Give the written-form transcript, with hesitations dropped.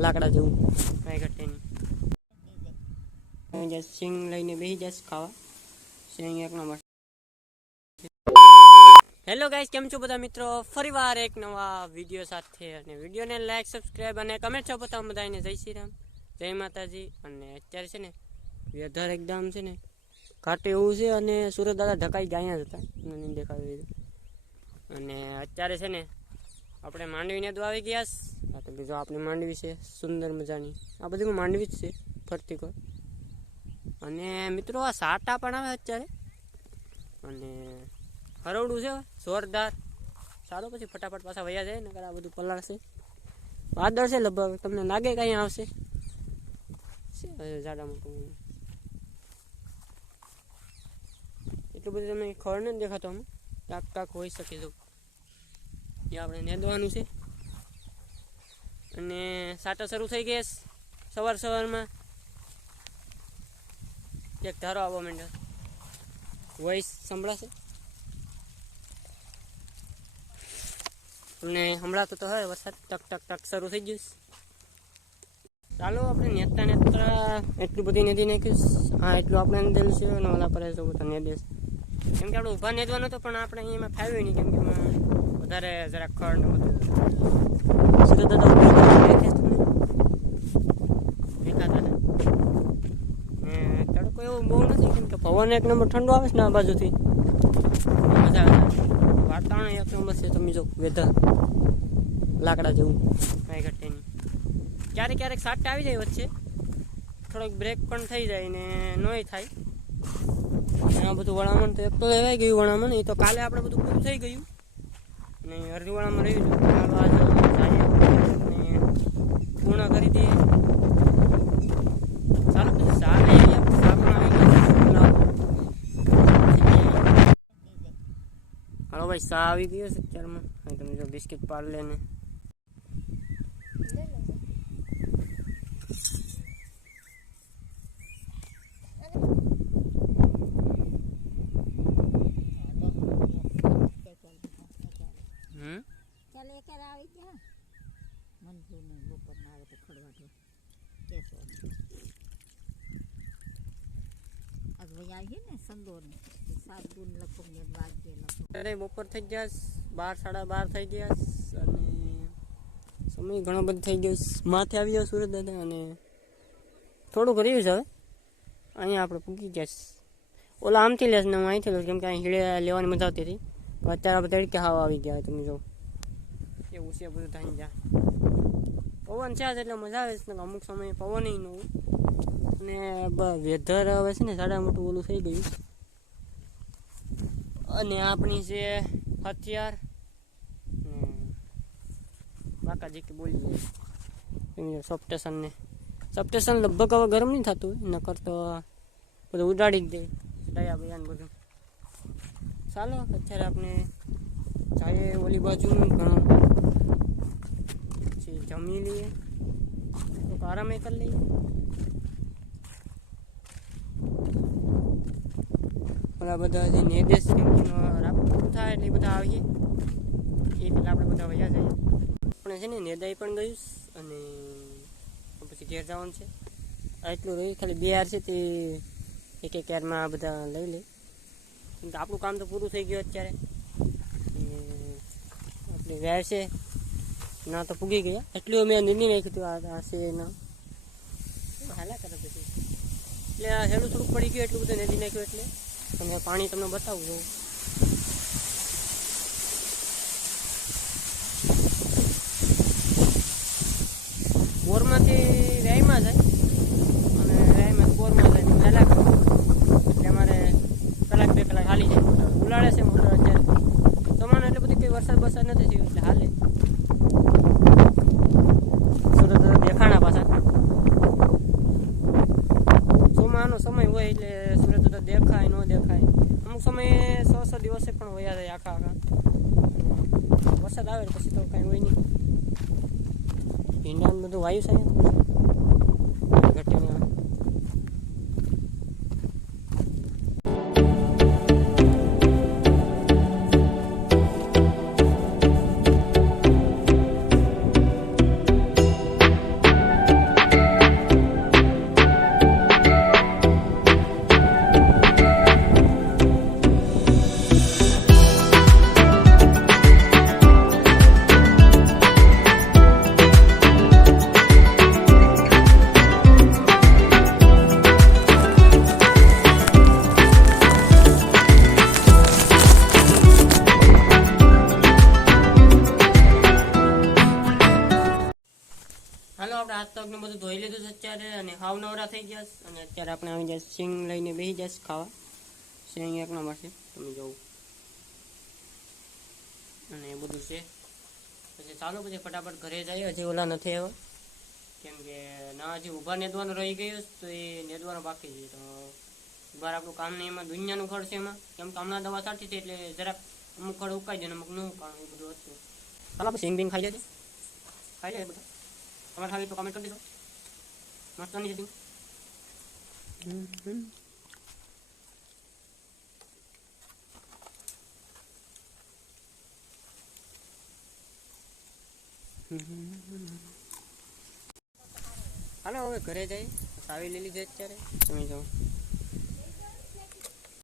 લાકડા જેવું કાંઈ ઘટે નહીં. સિંગ લઈને બેસી જશે ખાવા. સિંગ એક નંબર. હેલો ગાઈસ, કેમ છો બધા મિત્રો? ફરીવાર એક નવા વિડીયો સાથે, અને વિડીયોને લાઈક, સબસ્ક્રાઈબ અને કમેન્ટ છો બધા બધાને. જય શ્રી રામ, જય માતાજી. અને અત્યારે છે ને વેધર એકદમ છે ને ઘાટે એવું છે, અને સુરત દાદા ઢકાઈ ગયા જ હતા, મને દેખાડ્યું. અને અત્યારે છે ને આપણે માંડવીને તો આવી ગયા. આ તો બીજો આપણી માંડવી છે સુંદર મજાની. આ બધી માંડવી જ છે ફરતી કોઈ. અને મિત્રો આ સાટા પણ આવે અત્યારે, અને હરવડું છે જોરદાર. સારું, પછી ફટાફટ પાછા વયા જાય ને, આ બધું પલાળશે. વાદળ છે લગભગ, તમને લાગે કઈ આવશે જાડા મોટું. એટલું બધું તમને ખબર નથી દેખાતો. આમાં ટાક ટાક હોઈ શકે જો. એ આપણે નેદવાનું છે. અને સાટા શરૂ થઈ ગયા સવારમાં. એક ધારો આવવા માંડ્યો, વોઇસ સંભળાશે તમને? સંભળાતો તો હવે વરસાદ ટક ટક ટક શરૂ થઈ ગયું. ચાલો આપણે નેતા એટલું બધી નદી નાખ્યું. હા, એટલું આપણે અંદેલું છે, અને ઓલા પર તો બધા નેદેશ. કેમ કે આપણે ઊભા નેદવાનું હતું, પણ આપણે એમાં ફાવ્યું નહીં, કેમ કે વધારે જરાક ખડ ને બધું દેખાતા હતા. તડકો એવું બહુ નથી, કેમ કે પવન એક નંબર ઠંડો આવે છે ને આ બાજુથી. મજા આવે. વાતાવરણ એક નંબર છે. તમે જો વેધર લાકડા જેવું કાંઈ ઘટે નહીં. ક્યારેક ક્યારેક સાટ આવી જાય વચ્ચે, થોડોક બ્રેક પણ થઈ જાય ને નોય થાય. આ બધું વળામણ તો એક તો લેવાઈ ગયું વળામણ. એ તો કાલે આપણે બધું પૂરું થઈ ગયું, ને અડધી વળામણ રહ્યું હતું. ચાલો આજે જઈએ ને પૂર્ણ કરી દઈએ. ચાલો પછી ચા લઈ આવીએ. ચા પણ આવી ગઈ. હાલો ભાઈ, ચા આવી ગયો છે અત્યારમાં. તમે જો બિસ્કિટ પાર્લે ને અરે બપોર થઈ ગયા, 12 સાડા 12 થઈ ગયા, અને સમય ઘણો બધો થઈ ગયો. માથે આવી ગયો સુરત દાદા, અને થોડુંક રહ્યું છે હવે. અહીંયા આપણે પૂકી ગયા. ઓલા આમથી લેશ ને હું અહીંથી લઈશ, કેમ કે અહીં હીડે લેવાની મજા આવતી હતી. પણ અત્યારે આપણે તડકે હાવા આવી ગયા. તમે જો એવું છે બધું થઈ જાય. પવન છે એટલે મજા આવે છે. અમુક સમયે પવન ન હોય, અને વેધર હવે છે ને સાડા મોટું ઓલું થઈ ગયું. અને આપણી છે હથિયાર બાકાજી કે બોલીએ સબસ્ટેશન લગભગ હવે ગરમ નહીં થતું, નકર તો બધું ઉડાડી જ દે ડાયા બયાન બધું. ચાલો અત્યારે આપણે જઈએ ઓલી બાજુ, ઘણું પછી જમી લઈએ, તો આરામે કરી લઈએ. ઓલા બધા જે નિર્દેશ પૂરું થાય એટલે બધા આવીએ. એ પહેલાં આપણે બધા વયા જઈએ. આપણે છે ને નેદાઈ પણ ગયું, અને પછી ઘેર જવાનું છે. એટલું રહ્યું, ખાલી 2 યાર છે તે એક યારમાં બધા લઈ લે. આપણું કામ તો પૂરું થઈ ગયું અત્યારે. આપણે વ્યાર છે ના તો પૂગી ગયા. એટલું અમે નીંદી નાખ્યું હતું. આ છે ના હાલા કરે પછી, એટલે આ હેલું થોડુંક પડી ગયું, એટલું બધું નદી નાખ્યું. એટલે તમે પાણી તમને બતાવું છું. બોરમાંથી વ્યાયમાં જાય, અને વ્યાયમાં બોરમાં જાય વહેલા કરો, એટલે અમારે કલાક 2 કલાક હાલી જાય. ઉલાડે છે મોટર અત્યારે. તમારે એટલે બધી કંઈ વરસાદ નથી થયો, એટલે હાલે. સુરત દેખાણા પાછા ચોમાનો સમય હોય, એટલે સુરત તો દેખાય ન દેખાય. અમુક સમયે 100 દિવસે પણ વયા જાય આખા. વરસાદ આવે પછી તો કાંઈ હોય નહીં. ભીંડાનું બધું વાયુ છે ઘટીને. આપણે હાથ પગને બધું ધોઈ લીધું છે અત્યારે અને હાવ નવરા થઈ ગયા છે. અને અત્યારે આપણે આવી જાય સિંગ લઈને બેસી જશે ખાવા. સિંગ એક નંબર છે તમે જોવું. અને એ બધું છે પછી ચાલો પછી ફટાફટ ઘરે જઈએ. હજી ઓલા નથી આવ્યો કેમ કે ના હજી ઊભા નેદવાનું રહી ગયું તો એ નેદવાનું બાકી છે. તો ઊભા આપણું કામ નહીં, એમાં દુનિયાનું ખડ છે એમાં, કેમ કે હમણાં દવા છાંટી છે એટલે જરાક અમુક ખડ ઉકાઈ જાય, અમુક ન ઉકાળું, એ બધું હતું. ચાલો આપણે સિંગ બિંગ ખાઈ જાય બધા. તમારે ખાવી તો કમેન્ટ કરી દીધો. મસ્ત નહીં છે. હાલો હવે ઘરે જઈ ચાવી લઈ લીધી અત્યારે તમે જાઓ.